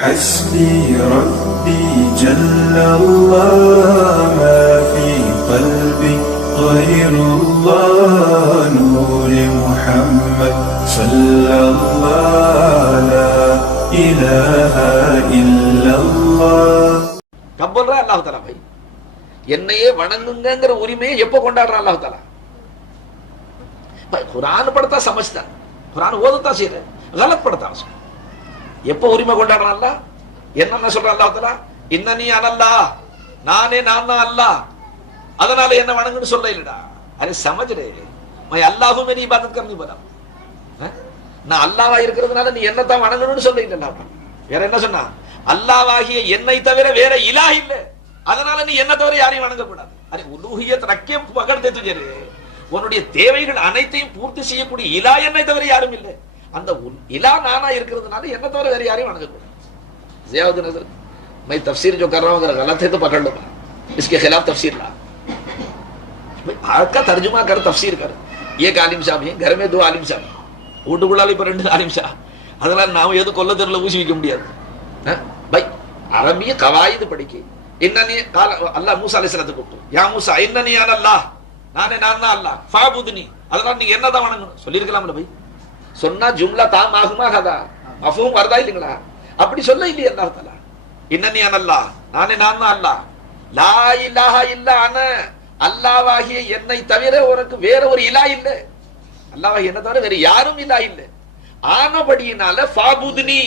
حسبي ربي جل الله ما في قلبي غير الله نور محمد صلى الله لا إله إلا الله cup சொல்றா அல்லாஹ் தாலா by என்னையே வணங்குங்கிற உரிமையை எப்போ கொண்டாடுறான் அல்லாஹ் தாலா பை, குரான் படத்தா சமைச்சுதான் குரான் ஓதத்தான் செய்யற கலத் படத்தான் அவசியம். எப்போ உரிமை கொண்டாடுறான் அல்லாஹ்? என்னென்ன சொல்ற அல்லாஹ் இன்ன நீ அனல்லா நானே நான் தான் அல்லாஹ் அதனால என்ன வணங்குன்னு சொல்ல இல்லடா அரே சமஜ்ரே மை அல்லாஹு மேரி இபாதத் கர்னி பலா நான் அல்லாவா இருக்கிறதுனால நீ என்னத்தான் வணங்கணும்னு சொல்ல இல்லடா வேற என்ன சொன்னா? அல்லாவாகிய என்னை தவிர வேற இலா இல்ல. அதனால நீ என்ன தவிர யாரையும் வணங்கக்கூடாது. அரே உலூஹியத் ரக்கியம் பகல் தெத்துஜரு உன்னுடைய தேவைகள் அனைத்தையும் பூர்த்தி செய்யக்கூடிய இலா என்னை தவிர யாரும் இல்லை. அந்த உன்- இலா நானா இருக்கிறதுனால என்ன தவிர வேற யாரையும் வணங்க கூடாது जियाउद नजर मैं तफसीर जो कर रहा हूं अगर गलत है तो पकड़ लो इसके खिलाफ तफसीर ला भाई भारत का तर्जुमा कर तफसीर कर एक आलिम साहब है घर में दो आलिम साहब வீட்டுக்குள்ளால இப்ப ரெண்டு ஆலிம் ஷா அதனால நாம எதுவும் கொல்ல தெருல ஊசி வைக்க முடியாது அஹ்? பை அரபிய கவாயிது படிக்க இன்னனி கால அல்லாஹ் மூசா அலைஹிஸ்ஸலாத்து கூப்பிட்டு யா மூசா இன்னனி அன அல்லாஹ் நானே நான் தான் அல்லாஹ் ஃபாபுதுனி அதனால நீங்க என்னதான் வணங்கணும் சொல்லியிருக்கலாம்ல பை சொன்னா ஜும்லா தாம் ஆகுமா கதா மஃபூம் வருதா இல்லைங்களா அப்படி சொல்ல இல்லையே அல்லாஹ் தஆலா இன்னனி அன அல்லாஹ் நானே நான் தான் அல்லாஹ் லா இலாஹா இல்ல அன அல்லாஹ்வாகிய என்னை தவிர உனக்கு வேற ஒரு இலா இல்லை அல்லாஹ் என்ன தவிர வேற யாரும் இல்லா இல்ல ஆனபடியினால ஃபாபுத்னி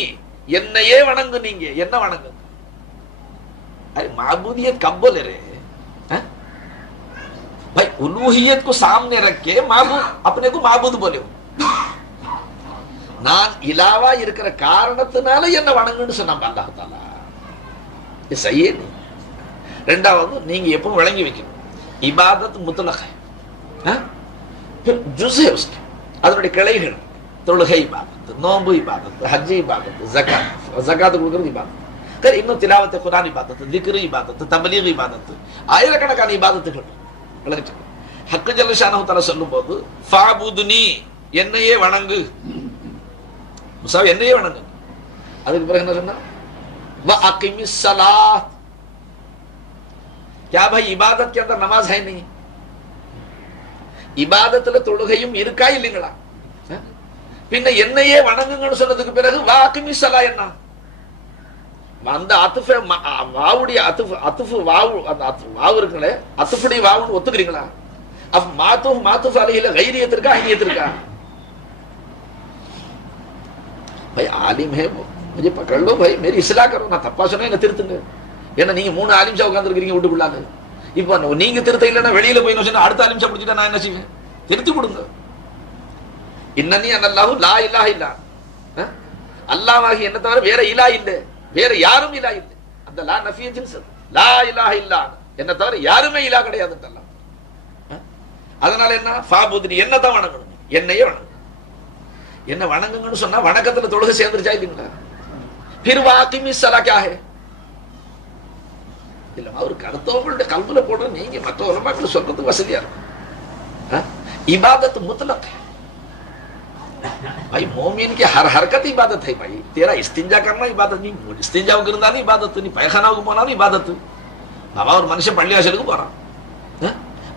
என்னையே வணங்கு நீங்க என்ன வணங்கு अरे माबूदियत कब बोले रे हैं? भाई उलूहियत को सामने रख के माबूद अपने को माबूद बोले हो நான் இலாவா இருக்கிற காரணத்தினால என்ன வணங்குன்னு சொன்னான் அல்லாஹாலா சையீன் ரெண்டாவது நீங்க எப்பவும் விளங்கி வைக்கணும். இபாதத் முத்தலக. ஜுசேவ்ஸ்ட் அதனுடைய கிளைகள். தொழுகை இபாதத்து நோம்பு இபாதத்து ஹஜ்ஜி இபாதத்து ஜக்காத். ஜக்காத்து கொடுக்கறது இபாதத்து. சரி இன்னும் திலாவத்தை குரான் இபாதத்து திக்ரு இபாதத்து தபலீக் இபாதத்து ஆயிரக்கணக்கான இபாதத்துகள். விளங்கிச்சு ஹக்கு ஜலஷானு தர சொல்லும் போது என்னையே வணங்கு. முசாப் என்னையே வணங்கு அதுக்கு பிறகு என்ன சொன்னா வ அகிமிஸ் ஸலாத் क्या भाई इबादत के अंदर नमाज है नहीं இபாதத்துல தொழுகையும் இருக்கா இல்லைங்களா அஹ்? பின்ன என்னையே வணங்குங்கன்னு சொன்னதுக்கு பிறகு வாக்குமி சலா என்ன அந்த அத்துஃப ம- அ, வாவுடைய அத்துஃப் அத்துஃபு வாவு அந்த அத்து- வாவு இருக்குங்களே அத்துஃபுடைய வாவுன்னு ஒத்துக்கிறீங்களா அப்ப மாத்துஃப் மாத்துஃப் அலையில கைரியத் இருக்கா भाई आलिम है वो मुझे पकड़ लो भाई मेरी इसलाह करो நான் தப்பா சொன்னா என்ன திருத்துங்க ஏன்னா நீங்க மூணு ஆலிம்ஷா உட்காந்துருக்கீங்க வீட்டுக்குள்ளாங்க இப்போ நீங்க திருத்த இல்லைன்னா வெளியில போய் என்ன சொன்னா அடுத்த ஆலிம்ஷா பிடிச்சிட்டா நான் என்ன செய்வேன் திருத்தி கொடுங்க இன்னனி அல்லாஹு லா இலாஹ இல்லா அஹ்? அல்லாஹ்வாகி என்ன தவிர வேற இலா இல்ல வேற யாரும் இலா இல்ல அந்த லா நஃபிய ஜின்ஸ் அது. லா இலாஹ இல்லா என்ன தவிர யாருமே இலா கிடையாது அல்லாஹ் அஹ்? அதனால என்ன ஃபாபுத்னி என்ன தான் வணங்கணும் என்னையே வணங்கணும் என்ன வணங்குங்கன்னு சொன்னா வணக்கத்துல தொழுக சேர்ந்துருச்சா இல்லைங்களா? பிற வாக்கிமி சலாக்காக இல்ல அவருக்கு அடுத்தவங்கள்ட்ட கல்வில போட நீங்க மற்ற உலமாக்கள் சொல்றதுக்கு வசதியா இருக்கும். இபாதத் முத்தலக். भाई मोमिन की हर हरकत इबादत है भाई तेरा इस्तिंजा करना इबादत नहीं इस्तिंजा இருந்தாலும் இபாதத்து நீ பயखानाவுக்கு போனாலும் இபாதத்து. அவன் ஒரு மனுஷன் பள்ளி வாசலுக்கு போறான்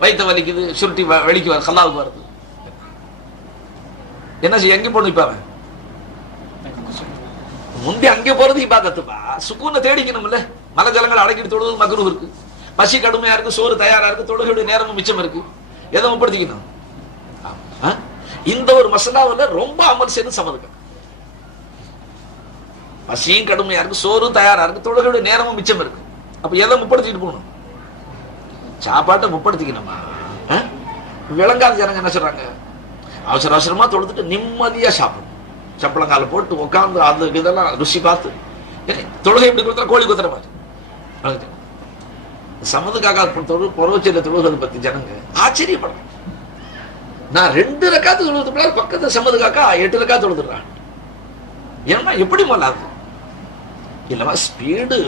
வயிற்று வலிக்குது சுருட்டி வலிக்கு வருது கல்லாவுக்கு வருது. என்ன செய்ய எங்கே போகணும் இப்போ அவன்? முந்தி அங்கே போறது இபாதத்துப்பா. சுக்கூனை தேடிக்கணும்ல. மலை ஜலங்கள் அடக்கிட்டு தொழுவது மகரு இருக்கு. பசி கடுமையா இருக்கு சோறு தயாரா இருக்கு தொழுகையுடைய நேரமும் மிச்சம் இருக்கு. எதை முப்படுத்திக்கணும் இந்த ஒரு மசாலாவில் ரொம்ப அமல் செய்து சம்மதுக்க பசியும் கடுமையா இருக்கு சோறும் தயாரா இருக்கு தொழுகையுடைய நேரமும் மிச்சம் இருக்கு. அப்ப எதை முப்படுத்திட்டு போகணும்? சாப்பாட்டை முப்படுத்திக்கணுமா விளங்காத ஜனங்க என்ன சொல்றாங்க? அவசர அவசரமா தொழுதுட்டு நிம்மதியாக சாப்பிடும். சப்பளங்கால போட்டு உட்காந்து அந்த இதெல்லாம் ருசி பார்த்து தொழுகை எப்படி கொடுத்தா கோழி குத்துற மாதிரி. சமதுக்காக தொழு பொறவச்சில தொழுகிறது பத்தி ஜனங்க ஆச்சரியப்படுறேன் நான் ரெண்டு ரக்காத்து தொழுதுக்கு பக்கத்து சம்மது காக்கா எட்டு ரக்கா தொழுதுறான் ஏன்னா எப்படி மல்லாது இல்லைம்மா ஸ்பீடு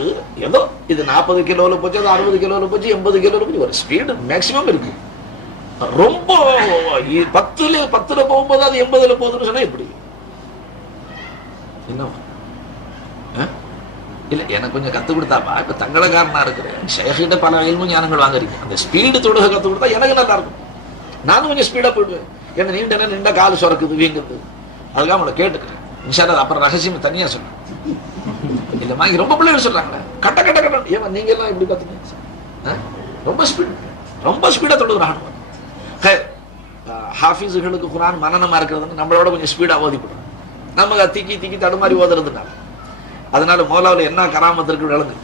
ஏதோ இது நாற்பது கிலோவில் போச்சு அது அறுபது கிலோவில் போச்சு எண்பது கிலோவில் போச்சு ஒரு ஸ்பீடு மேக்சிமம் இருக்கு. ரொம்ப பத்துல பத்துல போகும்போது அது எண்பதுல போகுதுன்னு சொன்னா எப்படி? என்ன? இல்ல எனக்கு கொஞ்சம் கத்து கொடுத்தாப்பா. இப்ப தங்களக்காரனா இருக்கிறேன். ஷேகிட்ட பல வயலும் ஞானங்கள் வாங்குறீங்க. அந்த ஸ்பீடு தொடுக கத்து கொடுத்தா எனக்கு நல்லா இருக்கும் நானும் கொஞ்சம் ஸ்பீடா போயிடுவேன். என்ன நீண்ட நேரம் நின்ற கால் சுரக்குது வீங்குது. அதுக்காக உங்களை கேட்டுக்கிறேன். இன்ஷால்லா அப்புறம் ரகசியம் தனியா சொன்னேன் இல்ல மாதிரி ரொம்ப பிள்ளைகள் சொல்றாங்களே. கட்ட கட்ட கட்ட. ஏமா நீங்க எல்லாம் இப்படி கத்துனீங்க ரொம்ப ஸ்பீடு ரொம்ப ஸ்பீடா தொழுகிறான் ஹாஃபீஸுகளுக்கு குரான் மனநமாக இருக்கிறதுன்னு நம்மளோட கொஞ்சம் ஸ்பீடாக ஓதிப்படும் நமக்கு திக்கி திக்கி தடுமாறி ஓதுறதுனால அதனால மோலாவில் என்ன கராமத்து இருக்கு விளங்கு.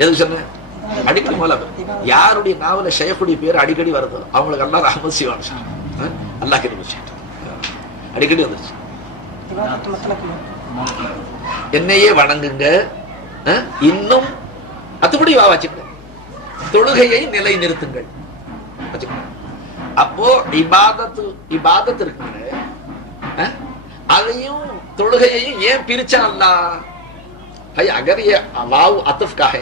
எதுக்கு சொன்னேன்? அடிக்கடி மோலா யாருடைய நாவல ஷேஃபுடைய பேர் அடிக்கடி வருதோ அவங்களுக்கு எல்லாம் ரஹமத் சிவான் அல்லாஹ் கிருபி அடிக்கடி வந்துருச்சு. என்னையே வணங்குங்க. இன்னும் அத்துப்படி வா வச்சுக்கங்க. தொழுகையை நிலை நிறுத்துங்கள் வச்சுக்கோங்க. அப்போ இபாதத்து இபாதத்து இருக்குங்க அதையும் தொழுகையையும் ஏன் பிரிச்சான்ல பை அகரிய வாவு அத்துஃப்காக.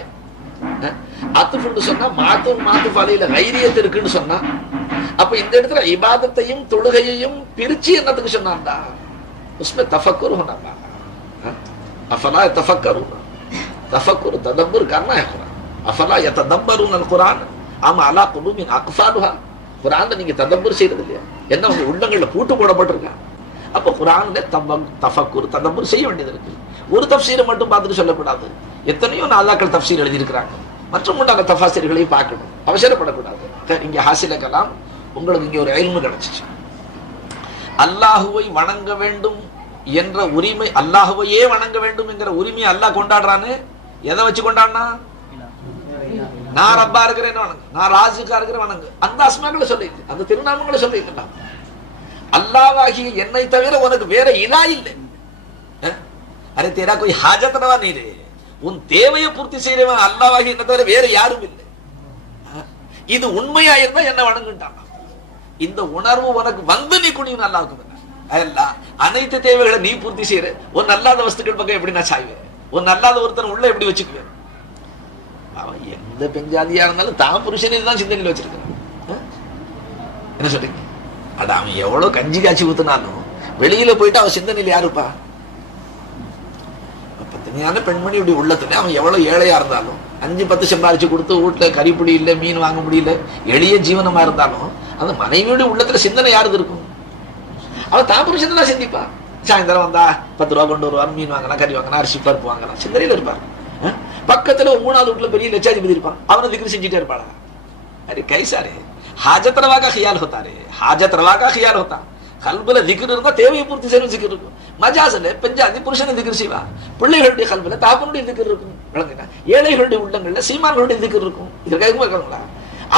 அத்துஃப்னு சொன்னா மாத்துஃப் மாத்து அலையில கைரியத்து இருக்குன்னு சொன்னா அப்ப இந்த இடத்துல இபாதத்தையும் தொழுகையையும் பிரிச்சு என்னத்துக்கு சொன்னான்டா உஸ்மே தஃபக்குர் ஹோனாமா அஃபலா தஃபக்கரு தஃபக்குர் ததம்புர் கர்னா ஹுரா அஃபலா யததம்பருன் அல் குர்ஆன் அம் அலா குலூபின் அக்ஃபாலுஹா. குரான் நீங்க தந்தம்பூர் செய்யறது இல்லையா என்ன உங்க உள்ளங்கள்ல பூட்டு போடப்பட்டிருக்கா? அப்ப குர்ஆன்ல தம்பம் தஃபக்குர் தந்தம்பூர் செய்ய வேண்டியது இருக்கு. ஒரு தப்சீரை மட்டும் பார்த்துட்டு சொல்லக்கூடாது. எத்தனையோ நாதாக்கள் தஃப்சீர் எழுதியிருக்கிறாங்க. மற்றும் உண்டான தஃபாசிர்களையும் பார்க்கணும். அவசரப்படக்கூடாது. இங்க ஹாசில கலாம் உங்களுக்கு இங்க ஒரு அயல்மு கிடைச்சிச்சு. அல்லாஹுவை வணங்க வேண்டும் என்ற உரிமை அல்லாஹுவையே வணங்க வேண்டும் என்கிற உரிமையை அல்லாஹ் கொண்டாடுறான்னு எதை வச்சு கொண்டாடினா? நான் ரப்பா இருக்கிறேன்னு வணங்கு. நான் ராஜுக்கா இருக்கிறேன் வணங்கு. அந்த அஸ்மாக்களை சொல்லிட்டு அந்த திருநாமங்களை சொல்லிட்டு அல்லாவாகிய என்னை தவிர உனக்கு வேற இலா இல்லை. அரே தேரா கோய் ஹாஜத்தனவா நீரு நீ ரே உன் தேவையை பூர்த்தி செய்யறவன் அல்லாவாகி என்ன தவிர வேற யாரும் இல்லை. இது உண்மையா இருந்தா என்ன வணங்குட்டான் இந்த உணர்வு உனக்கு வந்து நீ குனியும் நல்லா இருக்கும் அல்ல அனைத்து தேவைகளை நீ பூர்த்தி செய்யற. உன் நல்லாத வஸ்துக்கள் பக்கம் எப்படி நான் சாய்வேன்? உன் நல்லாத ஒருத்தன் உள்ள எப்படி வச்சுக்குவேன்? எந்த எந்த பெஞ்சாதியா இருந்தாலும் தான் புருஷனை தான் சிந்தனையில் வச்சிருக்கேன் என்ன சொல்றீங்க? அட அவன் எவ்வளவு கஞ்சி காய்ச்சி ஊத்துனாலும் வெளியில போயிட்டு அவன் சிந்தனையில் யாருப்பா? பத்தினியான பெண்மணி இப்படி உள்ளத்துனே அவன் எவ்வளவு ஏழையா இருந்தாலும் அஞ்சு பத்து சம்பாதிச்சு கொடுத்து வீட்டுல கறிப்புடி இல்லை மீன் வாங்க முடியல எளிய ஜீவனமா இருந்தாலும் அந்த மனைவியோட உள்ளத்துல சிந்தனை யாருது இருக்கும்? அவன் தான் புருஷன் தான் சிந்திப்பா. சாயந்தரம் வந்தா பத்து ரூபா கொண்டு வருவான் மீன் வாங்கினா கறி வாங்கினா அரிசி பருப்பு வாங்கினா சிந்தனையில இருப்பார் பக்கத்துல ஒரு மூணாவது வீட்டுல பெரிய லட்சாதிபதி இருப்பான் அவனை திக்ரு செஞ்சுட்டே இருப்பாளா अरे कैसा रे हाजत रवा का ख्याल होता रे हाजत रवा का ख्याल होता கல்புல திக்ர் இருந்தா தேவையை பூர்த்தி செய்யும் திக்ர் இருக்கும் மஜாசில் பெஞ்சாதி புருஷனை திக்ர் செய்வா பிள்ளைகளுடைய கல்வில தாப்பனுடைய திக்ர் இருக்கும் விளங்குனா ஏழைகளுடைய உள்ளங்கள்ல சீமான்களுடைய திக்ர் இருக்கும் இதற்காக இருக்காங்களா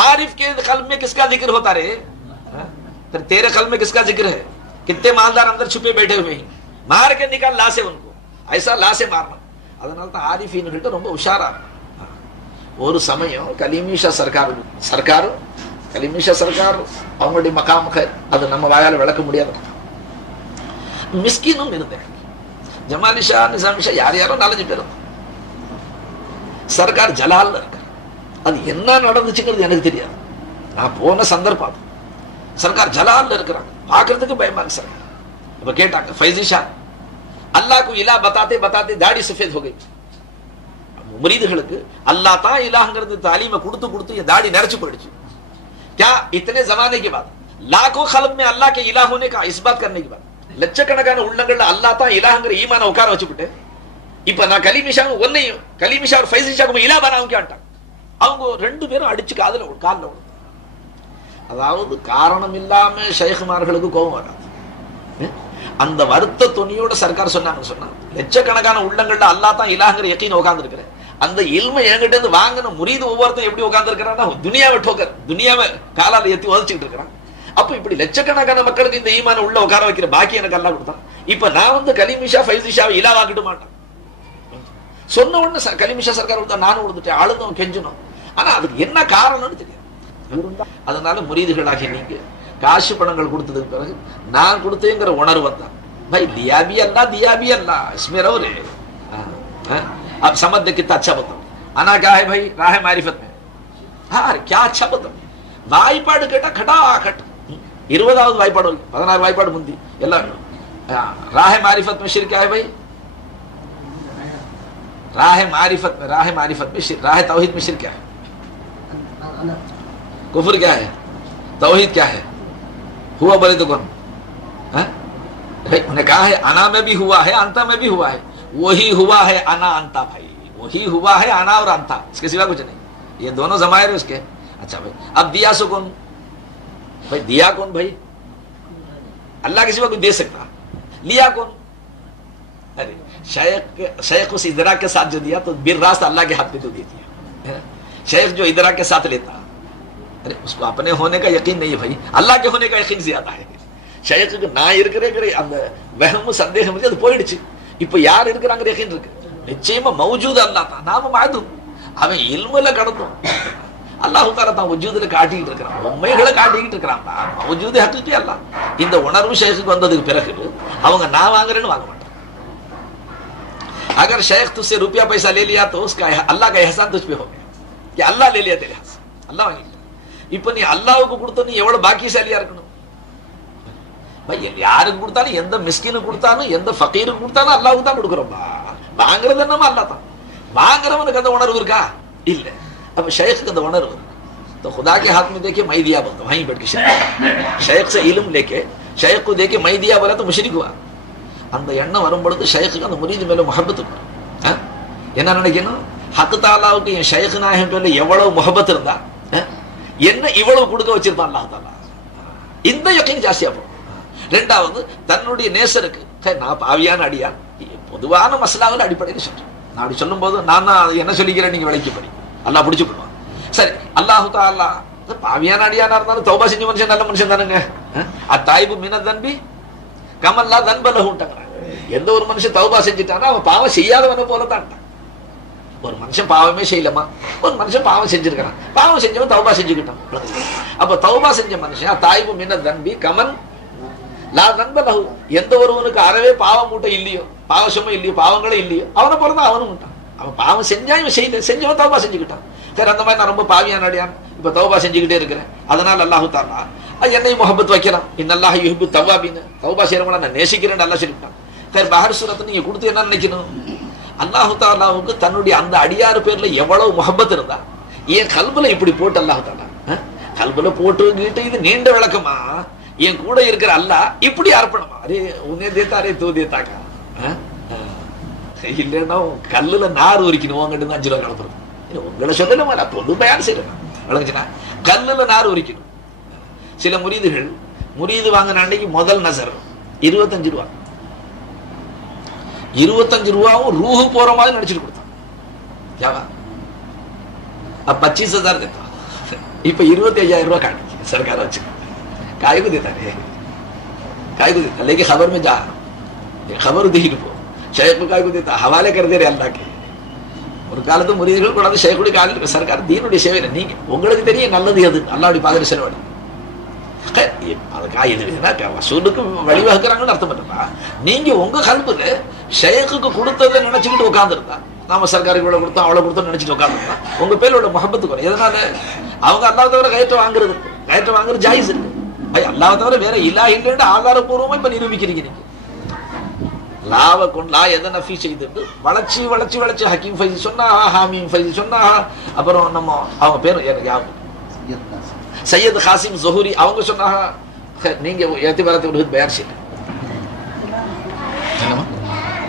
आरिफ के कल्ब में किसका जिक्र होता रे हाँ? फिर तेरे कल्ब में किसका जिक्र है कितने मालदार अंदर छुपे बैठे हुए हैं मार के निकाल लासे उनको ऐसा लासे मारना அதனால தான் ஆரிஃபீன்கிட்ட ரொம்ப உஷாரா. ஒரு சமயம் கலிமீஷா சர்க்கார் சர்க்காரும் கலிமீஷா சர்க்கார் அவங்களுடைய மகாமுக அது நம்ம வாயால விளக்க முடியாது. மிஸ்கினும் இருந்தேன் ஜமாலிஷா நிசாமிஷா யார் யாரோ நாலஞ்சு பேர். சர்க்கார் ஜலால்ல இருக்கார். அது என்ன நடந்துச்சுங்கிறது எனக்கு தெரியாது. நான் போன சந்தர்ப்பம் சர்க்கார் ஜலால்ல இருக்கிறாங்க. பார்க்கறதுக்கு பயமா இருக்கு சார் இப்ப கேட்டாங்க ஃபைசிஷா அல்லாஹ் को इला बताते बताते दाढ़ी सफेद हो गई முரீதுகளுக்கு அல்லாஹ் தான் இலாஹ்ங்கிறது தாலீமை கொடுத்து கொடுத்து என் தாடி நரைச்சு போயிடுச்சு क्या इतने जमाने के बाद लाखों खलब में अल्लाह के इलाह होने का इस बात करने के बाद லட்சக்கணக்கான உள்ளங்கள்ல அல்லாஹ் தான் இலாஹ்ங்கிற ஈமான உட்கார வச்சுவிட்டு இப்ப நான் கலிமிஷா ஒன்னையும் கலிமிஷா ஒரு ஃபைசிஷாக்கும் இலா பனாவும் கேட்டான் அவங்க ரெண்டு பேரும் அடிச்சு காதுல விழு- காதுல விழுந்து அதாவது காரணம் இல்லாம ஷேகுமார்களுக்கு கோபம் வராது ஏன்? அந்த வருத்த துணியோட சர்க்கார் சொன்னாங்கன்னு சொன்னா லட்சக்கணக்கான உள்ளங்கள்ல அல்லா தான் இலாங்கிற யக்கீன் உட்காந்துருக்கிறேன் அந்த இல்மை என்கிட்ட இருந்து வாங்கின முறிது ஒவ்வொருத்தன் எப்படி உட்காந்துருக்கிறான்னா துனியாவை டோக்கர் துனியாவை காலால ஏத்தி உதச்சிட்டு இருக்கிறான். அப்ப இப்படி லட்சக்கணக்கான மக்களுக்கு இந்த ஈமான உள்ள உட்கார வைக்கிற பாக்கி எனக்கு அல்லா கொடுத்தான். இப்ப நான் வந்து கலிமிஷா ஃபைசிஷாவை இலா மாட்டேன். சொன்ன உடனே கலிமிஷா சர்க்கார் கொடுத்தா நானும் கொடுத்துட்டேன் அழுதும் கெஞ்சணும் ஆனா அதுக்கு என்ன காரணம்னு தெரியாது. அதனால முரீதுகளாகி நீங்க காசு பணங்கள் கொடுத்ததுக்கு பிறகு நான் கொடுத்தேங்கிற உணர்வு தான் भाई दिया भी अल्लाह दिया भी अल्लाह इसमें रहो रे हाँ, हाँ? अब समझ दे कितना अच्छा बताओ आना क्या है भाई राह मारिफत में हाँ अरे क्या अच्छा बताओ வாய்ப்பாடு கேட்டா கடா கட் இருபதாவது வாய்ப்பாடு வரைக்கும். பதினாறு வாய்ப்பாடு முந்தி எல்லாம் ராஹ மாரிஃபத் மிஷிர் क्या है भाई राह मारिफत में राह मारिफत में शिर राह तौहीद में शिर क्या है कुफर क्या है तौहीद क्या है हुआ बोले तो कौन? उन्हें कहा है अना में भी हुआ है, अंता में भी हुआ है। वही हुआ है अना अंता, भाई। वही हुआ है अना और अंता, इसके सिवा कुछ नहीं। ये दोनों जमायर है उसके। अच्छा भाई, अब दिया सो कौन? भाई, दिया कौन, भाई? अल्लाह के सिवा कोई दे सकता? लिया कौन? अरे, शेख शेख उस इधरा के साथ जो दिया तो बिर रास्त अल्लाह के हाथ में तो दे दिया। शेख जो इधरा के साथ लेता। अरे उसको अपने होने का यकीन नहीं है भाई अल्लाह के होने का यकीन ज्यादा है ஷேக்குக்கு நான் இருக்கிறேங்கிற அந்த வகமும் சந்தேகம் இருக்கு அது போயிடுச்சு இப்ப யார் இருக்கிறாங்கிற யக்கீன் இருக்கு நிச்சயமா மௌஜூத் அல்லாஹ் தான் நாம மாதும் அவன் இல்முல கடந்தோம் அல்லாஹு தாலா தான் வஜூதுல காட்டிக்கிட்டு இருக்கிறான் உண்மைகளை காட்டிக்கிட்டு இருக்கிறான் மௌஜூது ஹக்கிக்கே அல்ல இந்த உணர்வு ஷேக்குக்கு வந்ததுக்கு பிறகு அவங்க நான் வாங்குறேன்னு வாங்க மாட்டாங்க अगर शेख तुझसे रुपया पैसा ले लिया तो उसका अल्लाह का एहसान तुझ पे हो गया कि अल्लाह ले लिया तेरे हाथ से अल्लाह வாங்கிட்டான் இப்ப நீ அல்லாவுக்கு கொடுத்த நீ எவ்வளவு பாக்கியசாலியா இருக்கணும்? யாருக்கு கொடுத்தாலும் எந்த மிஸ்கினுக்கு கொடுத்தாலும் எந்த ஃபக்கீருக்கு கொடுத்தாலும் அல்லாவுக்கு தான் கொடுக்குறோம்பா வாங்குறது என்னமோ அல்லா தான். வாங்குறவனுக்கு அந்த உணர்வு இருக்கா? இல்ல. அப்ப ஷேக்குக்கு அந்த உணர்வு இருக்கு? तो खुदा के हाथ में देखिए मैं दिया बोलता वहीं बैठ के शेख से इलम அந்த எண்ணம் வரும் பொழுது ஷேக்குக்கு அந்த முரீது மேல முகபத்து என்ன நினைக்கணும்? ஹக்கு தாலாவுக்கு என் ஷேக் நாயகன் மேல எவ்வளவு முகபத்து இருந்தா? என்ன இவ்வளவு கொடுக்க வச்சிருப்பான் அல்லாஹால இந்த யக்கீன் ஜாஸ்தியா போகும். ரெண்டாவது தன்னுடைய நேசருக்கு சரி, நான் பாவியான அடியான் பொதுவான மசலாவில் அடிப்படையில் சொல்றேன். நான் அப்படி சொல்லும் போது நான் தான் அதை என்ன சொல்லிக்கிறேன் நீங்க விளைக்க போறீங்க அல்லாஹ் பிடிச்சு விடுவான் சரி அல்லாஹு தாலா இந்த பாவியான அடியானா இருந்தாலும் தௌபா செஞ்ச மனுஷன் நல்ல மனுஷன் தானுங்க? அத்தாய்பு மின தன்பி கமல்லா தன்பலகுன்ட்டாங்க. எந்த ஒரு மனுஷன் தௌபா செஞ்சுட்டானா அவன் பாவம் செய்யாதவனை போல தான் ஒரு மனுஷன் பாவமே செய்யலமா ஒரு மனுஷன் பாவம் செஞ்சிருக்கிறான். பாவம் செஞ்சவன் தௌபா செஞ்சுக்கிட்டான். அப்ப தௌபா செஞ்ச மனுஷன் தாய்வு மின்ன தன்பி கமன் லா நண்பலகு எந்த ஒருவனுக்கு அறவே பாவம் மூட்டை இல்லையோ பாவசமும் இல்லையோ பாவங்களும் இல்லையோ அவனை பிறந்தா அவனும் விட்டான் அவன் பாவம் செஞ்சா இவன் செய்யல செஞ்சவன் தௌபா செஞ்சுக்கிட்டான். சரி அந்த மாதிரி நான் ரொம்ப பாவியான அடையான் இப்ப தௌபா செஞ்சுக்கிட்டே இருக்கிறேன். அதனால அல்லாஹு தானா என்னை முகப்பத் வைக்கலாம். இன்னல்லாஹ் யுஹிப்பு தவ்வாபின்னு தௌபா செய்யறவங்கள நான் நேசிக்கிறேன் நல்லா சொல்லிவிட்டான் சரி பஹர் சூரத்தை நீங்க கொடுத்து என்ன நினைக்கணும்? அல்லாஹு தாலாவுக்கு தன்னுடைய அந்த அடியாறு பேர்ல எவ்வளவு முகப்பத் இருந்தா? என் கல்புல இப்படி போட்டு அல்லாஹு தாலா கல்புல போட்டுக்கிட்டு இது நீண்ட விளக்கமா? என் கூட இருக்கிற அல்லாஹ் இப்படி அர்ப்பணமா? அரே உன்னே தேத்தாரே தூ தேத்தாக்கா? இல்லைன்னா கல்லுல நார் உரிக்கணும் உங்ககிட்ட தான் அஞ்சு ரூபா கடத்துறோம் உங்களை சொல்லல பொது பயன் செய்யணும் விளங்குச்சுன்னா கல்லுல நார் உரிக்கணும். சில முரீதுகள் முரீது வாங்கின அன்னைக்கு முதல் நசர் இருபத்தஞ்சு ரூபா. இருபத்தஞ்சு ரூபாவும் ரூஹு போற மாதிரி நடிச்சிட்டு கொடுத்தான் யாவா अब पच्चीस हजार देता இப்ப இருபத்தி ஐயாயிரம் ரூபாய் காட்டுச்சு सरकार வச்சு काय को देता रे काय को देता लेकिन खबर में जा ये खबर दी को शेख को काय को देता हवाले कर दे रे अल्लाह के ஒரு காலத்து முறியீடுகள் கொண்டாந்து ஷேக்குடி காலில் சர்க்கார் தீனுடைய சேவை நீங்க உங்களுக்கு தெரியும் நல்லது அது அல்லாவுடைய பாதரி செலவழி அதுக்காக இது வேணா வசூலுக்கு வழிவகுக்கிறாங்கன்னு அர்த்தம் பண்ணா நீங்க உங்க கல்புல ஷேக்குக்கு கொடுத்ததை நினைச்சுக்கிட்டு உட்காந்துருந்தா நாம சர்க்காருக்கு இவ்வளவு கொடுத்தோம் அவ்வளவு கொடுத்தோம் நினைச்சிட்டு உட்காந்துருந்தா உங்க பேர்ல உள்ள முகப்பத்து குறை எதனால? அவங்க அல்லாஹ் தவிர கயற்ற வாங்குறது கயற்ற வாங்குறது ஜாயிஸ் இருக்கு. ஐயா தவிர வேற இல்லா இல்லைன்னு ஆதாரபூர்வமா இப்ப நிரூபிக்கிறீங்க நீங்க. லாவை கொண்டு லா எதை நஃபி செய்துட்டு வளர்ச்சி வளர்ச்சி வளர்ச்சி. ஹக்கீம் ஃபைசி சொன்னா ஹாமீம் ஃபைசி சொன்னா. அப்புறம் நம்ம அவங்க பேர் எனக்கு ஞாபகம் சையத் ஹாசிம். ஜொஹூரி அவங்க சொன்னாங்க "ஹே, நீங்க ஏத்திபாரத்தை விடுவது பயர் செய்யுங்க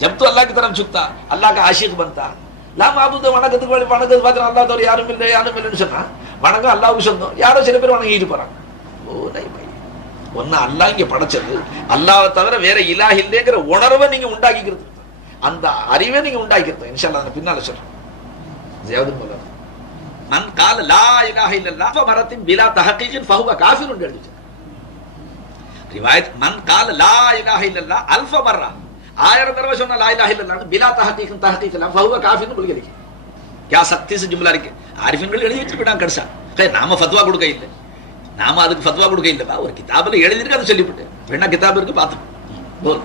जब तो अल्लाह की तरफ झुकता अल्लाह का आशिक बनता லா மாபூத வணக்கத்துக்கு வழி வணக்கத்து பார்த்து அல்லா தவிர யாரும் இல்லை யாரும் இல்லைன்னு சொன்னா வணக்கம் அல்லாவுக்கு சொந்தம் யாரோ சில பேர் வணங்கிட்டு போறாங்க ஓ நை பை ஒன்னு அல்லாஹ் இங்க படைச்சது அல்லாவை தவிர வேற இலாஹ் இல்லைங்கிற உணர்வை நீங்க உண்டாக்கிக்கிறது அந்த அறிவை நீங்க உண்டாக்கிறது இன்ஷால்லா நான் பின்னால சொல்றேன் ஜியாவுதீன் மௌலானா மன் கால லா இலாஹ இல்லல்லாஹ் ஃபமரத்தின் பிலா தஹகீகின் ஃபஹுவ காஃபிருன் எழுதி ரிவாயத் மன் கால லா இலாஹ இல்லல்லாஹ் அல்ஃப மர்ரா ஆயிரம் தடவை சொன்ன லா இலாஹ இல்லல்லாஹ் பிலா தஹகீகின் தஹகீக் இல்ல ஃபஹுவ காஃபிருன் புலிகலிக்கு யா சக்தி से जुमला இருக்கு ஆரிஃபின்கள் எழுதி வச்சிருக்காங்க கடைசா ஹே நாம ஃபத்வா கொடுக்க இல்லை நாம அதுக்கு ஃபத்வா கொடுக்க இல்லப்பா ஒரு கிதாபில் எழுதிருக்கு அதை சொல்லிவிட்டு வேணா கிதாப் இருக்கு பார்த்து போல்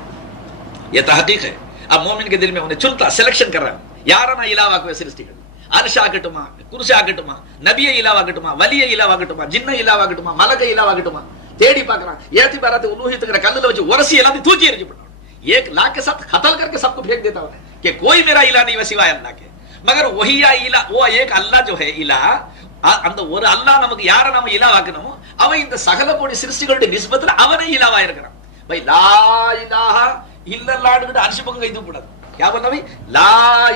ये तहकीक है अब मोमिन के दिल में उन्हें चुनता सिलेक्शन कर रहा है யாரனா இலாவாக்குவ சிருஷ்டிகள் அரிஷா ஆகட்டுமா குருஷா ஆகட்டுமா நபிய இலாவாகட்டுமா வலிய இலாவாகட்டுமா ஜின்ன இலாவாகட்டுமா மலக இலாவாகட்டுமா தேடி பார்க்கறான் ஏத்தி பாராத்து உலூஹித்துக்கிற கல்லுல வச்சு உரசி எல்லாத்தையும் தூக்கி எறிஞ்சு போட்டான் एक लाख के साथ कतल करके सबको फेंक देता हूं कि कोई मेरा इला नहीं वह सिवाय अल्लाह के मगर वही या इला वो एक अल्लाह जो है इला அ- அந்த ஒரு அல்லாஹ் நமக்கு யாரை நாம இலாவாக்கணுமோ அவன் இந்த சகல கோடி சிருஷ்டிகளுடைய நிஸ்பத்துல அவனே இலாவா இருக்கிறான் பை லா இலாஹா இல்லல்லான்னு அரிசி பங்கு இது கூடாது யாபன் நபி லா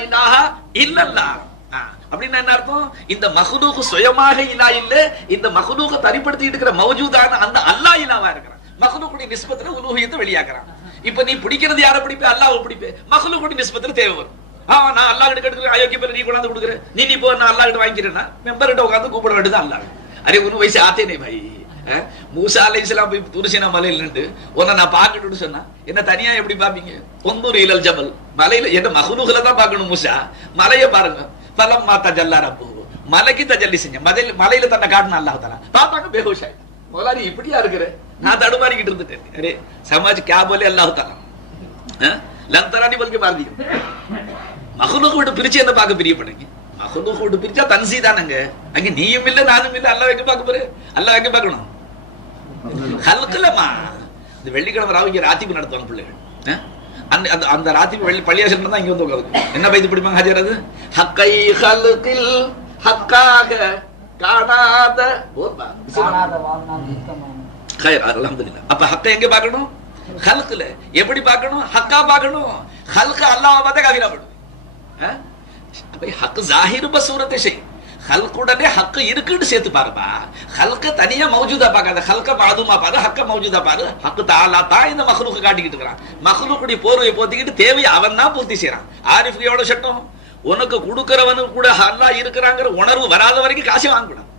இலாஹா இல்லல்லா ஆ, அப்படின்னா என்ன அர்த்தம் இந்த மஹ்லூக் சுயமாக இலா இல்ல இந்த மஹ்லூக தரிப்படுத்திட்டு இருக்கிற மௌஜூதான அந்த அல்லாஹ் இலாவா இருக்கிறான் மஹ்லூக்குடைய நிஸ்பத்துல உலூஹியத்தை வெளியாக்குறான் இப்ப நீ பிடிக்கிறது யாரை பிடிப்பே? அல்லாஹ் பிடிப்பே. மஹ்லூக்குடைய நிஸ்பத்தில் தேவை வரும். ஆமா நான் அல்லாஹ் கிட்ட எடுக்கிற அயோக்கிய பேர் நீ கொண்டாந்து கொடுக்குற. நீ நீ போ நான் அல்லாஹ் கிட்ட வாங்கிக்கிறேன்னா மெம்பர் கிட்ட உட்காந்து கூப்பிட வேண்டியது அல்லாஹ். அரே உன் வயசு ஆத்தேனே பாய். மூசா அலை இஸ்லாம் போய் துருசினா மலையில நின்று உன்னை நான் பார்க்கட்டும்னு சொன்னா என்ன தனியா எப்படி பாப்பீங்க பொந்தூர் இலல் ஜபல். மலையில என்ன மகுனுகளை தான் பார்க்கணும் மூசா? மலையை பாருங்க. பலம் மாத்தா ஜல்லா ரப்பு. மலைக்கு தஜல்லி செஞ்ச மலையில மலையில தன்னை காட்டணும் அல்லாஹ் தாலா. பார்த்தாங்க பேஹோஷ் ஆயிட்டான் இப்படியா இருக்கிறேன் நான் தடுமாறிக்கிட்டு இருந்துட்டேன். அரே சமாஜ் கே போலே அல்லாஹ் தாலா லந்தராணி பல்கி பாரதிக்கும் மகனுக்கு விட்டு பிரிச்சு என்ன பார்க்க பிரியப்படுறீங்க மகனுக்கு விட்டு பிரிச்சா தன்சி தானங்க. அங்க நீயும் இல்ல நானும் இல்ல அல்ல வைக்க பார்க்க போற? அல்ல வைக்க பார்க்கணும்? ஹல்கலமா? இந்த வெள்ளிக்கிழமை ராவு இங்க ராத்திப்பு நடத்துவாங்க பிள்ளைகள். அந்த அந்த அந்த ராத்திப்பு வெள்ளி பள்ளியாசன் தான் இங்க வந்து உட்காந்து என்ன பைத்து பிடிப்பாங்க ஹஜர் அது ஹக்கை ஹல்கில் ஹக்காக காணாத ஹயர் அலமதுல்லா அப்ப ஹக்கை எங்க பார்க்கணும் ஹல்குல எப்படி பார்க்கணும் ஹக்கா பார்க்கணும் ஹல்க அல்லாஹ் பார்த்தா கவிரா ஹக் ஹக்கு ஜாகிர் பசூரத்தை செய்யும் ஹல்குடனே ஹக்கு இருக்குன்னு சேர்த்து பாருப்பா ஹல்க தனியா மௌஜூதா பார்க்காத ஹல்க மாதுமா பாரு ஹக்க மௌஜூதா பாரு ஹக்கு தாலா தான் இந்த மஹ்லூக்கு காட்டிக்கிட்டு இருக்கிறான் மஹ்லூக்குடைய போர்வை போத்திக்கிட்டு தேவையை அவன் தான் பூர்த்தி செய்யறான் ஆரிஃபுக்கு எவ்வளவு சட்டம் உனக்கு கொடுக்கறவனுக்கு கூட அல்லா இருக்கிறாங்கிற உணர்வு வராத வரைக்கும் காசு வாங்கக்கூடாது